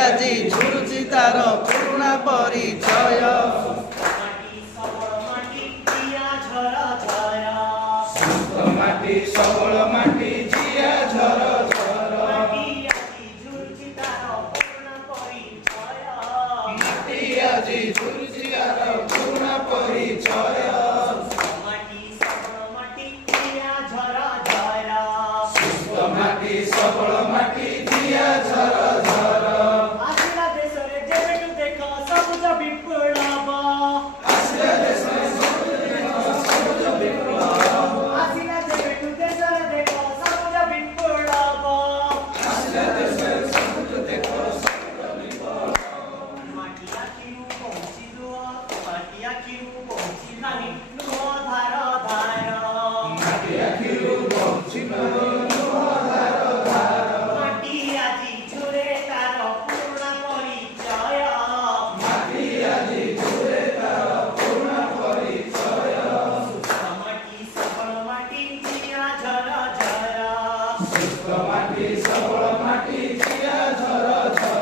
ଆଜି ଝୁରୁଛି ତାର ପୁରୁଣା ପରିଚୟ। ମାଟି ସବଳ ମାଟି ଜିଆ ଝର ଝର। ମାଟି ଆଜି ଝୁରୁଛି ତାର ପୁରୁଣା ପରିଚୟ। ସୁସ୍ଥ ମାଟି ସବଳ ମାଟି ଜିଆ ଝର ଝର। ଆସିଲା ଦେଶରେ ଯେବେଠୁ ଦେଖ ସବୁଜ ବିପ୍ଳବ। ଆସିଲା ଦେଶରେ ସବୁଜ ବିପ୍ଳବ। ଆସିଲା ଯେବେଠୁ ଦେଶରେ ଦେଖ ସବୁଜ ବିପ୍ଳବ। ଆସିଲା ଦେଶରେ ସବୁଜ ଦେଖ ସବୁଜ ବିପ୍ଳବ। ମାଟି ଆଖିରୁ ପହଞ୍ଚି ଲୁହ, ମାଟି ଆଖିରୁ ପହଞ୍ଚି ନାହିଁ ଲୁହ ଧାର ଧାର। ମାଟି ଆଖିରୁ ବହୁଛି ଲୁହ ଧାର ଧାର। ମାଟି ଆଜି ଝୁରେ ତାର ପୁରୁଣା ପରିଚୟ। ମାଟି ଆଜି ଝୁରେ ତାର ପୁରୁଣା ପରିଚୟ। ସୁସ୍ଥ ମାଟି ସବଳ ମାଟି ଜିଆ ଝର ଝର। ସୁସ୍ଥ ମାଟି ସବଳ ମାଟି ଜିଆ ଝର ଝର।